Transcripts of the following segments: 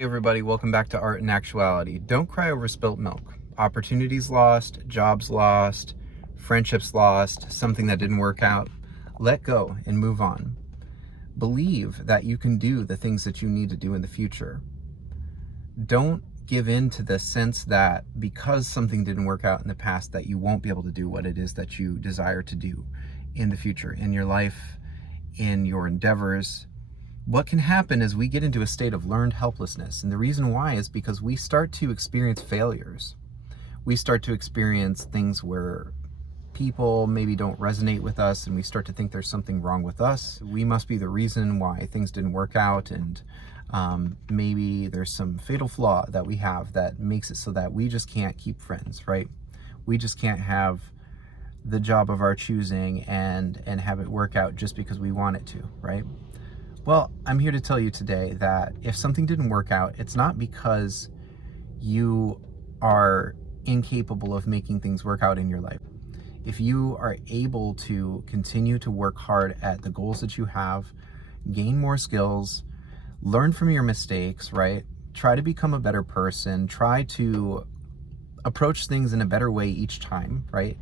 Hey everybody, welcome back to Art and Actuality. Don't cry over spilt milk. Opportunities lost, jobs lost, friendships lost, something that didn't work out. Let go and move on. Believe that you can do the things that you need to do in the future. Don't give in to the sense that because something didn't work out in the past that you won't be able to do what it is that you desire to do in the future, in your life, in your endeavors. What can happen is we get into a state of learned helplessness. And the reason why is because we start to experience failures. We start to experience things where people maybe don't resonate with us and we start to think there's something wrong with us. We must be the reason why things didn't work out, and maybe there's some fatal flaw that we have that makes it so that we just can't keep friends, right? We just can't have the job of our choosing and have it work out just because we want it to, right? Well, I'm here to tell you today that if something didn't work out, it's not because you are incapable of making things work out in your life. If you are able to continue to work hard at the goals that you have, gain more skills, learn from your mistakes, right? Try to become a better person, try to approach things in a better way each time, right?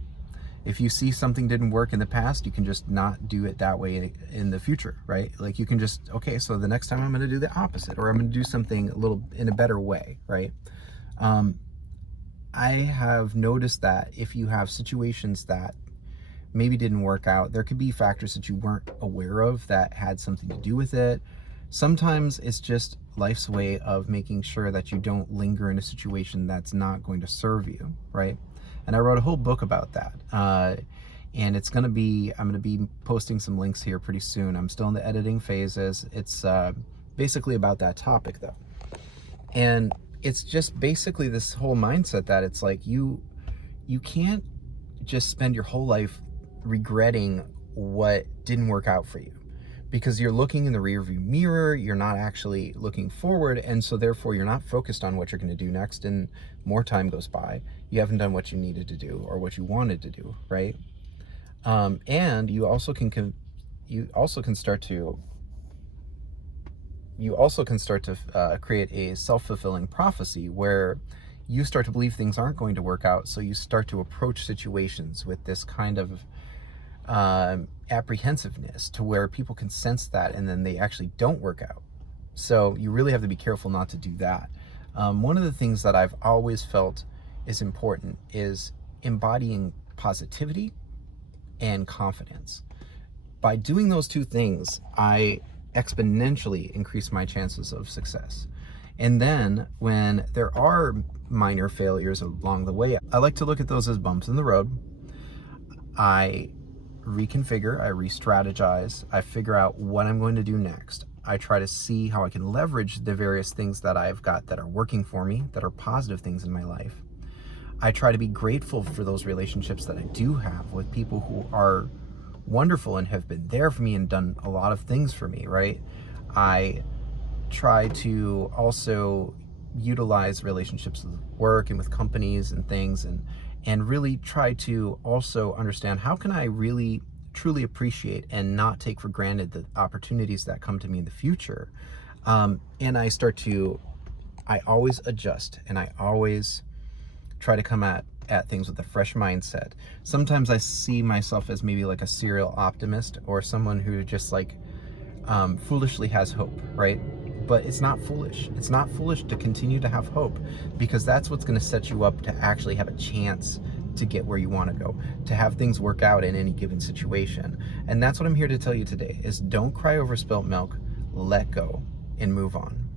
If you see something didn't work in the past, you can just not do it that way in the future, right? Like you can just, okay, so the next time I'm going to do the opposite, or I'm going to do something a little in a better way, right? I have noticed that if you have situations that maybe didn't work out, there could be factors that you weren't aware of that had something to do with it. Sometimes it's just life's way of making sure that you don't linger in a situation that's not going to serve you, right? And I wrote a whole book about that. And I'm going to be posting some links here pretty soon. I'm still in the editing phases. It's basically about that topic though. And it's just basically this whole mindset that it's like you can't just spend your whole life regretting what didn't work out for you, because you're looking in the rearview mirror, you're not actually looking forward, and so therefore you're not focused on what you're going to do next, and more time goes by. You haven't done what you needed to do or what you wanted to do, right? And you also can start to create a self-fulfilling prophecy where you start to believe things aren't going to work out, so you start to approach situations with this kind of apprehensiveness to where people can sense that and then they actually don't work out. So you really have to be careful not to do that. One of the things that I've always felt is important is embodying positivity and confidence. By doing those two things, I exponentially increase my chances of success. And then when there are minor failures along the way, I like to look at those as bumps in the road. I reconfigure, I re-strategize, I figure out what I'm going to do next. I try to see how I can leverage the various things that I've got that are working for me, that are positive things in my life. I try to be grateful for those relationships that I do have with people who are wonderful and have been there for me and done a lot of things for me, right? I try to also utilize relationships with work and with companies and things, and really try to also understand how can I really truly appreciate and not take for granted the opportunities that come to me in the future. And I always adjust, and I always try to come at things with a fresh mindset. Sometimes I see myself as maybe like a serial optimist or someone who just like foolishly has hope, right? But it's not foolish. It's not foolish to continue to have hope, because that's what's going to set you up to actually have a chance to get where you want to go, to have things work out in any given situation. And that's what I'm here to tell you today is don't cry over spilt milk, let go and move on.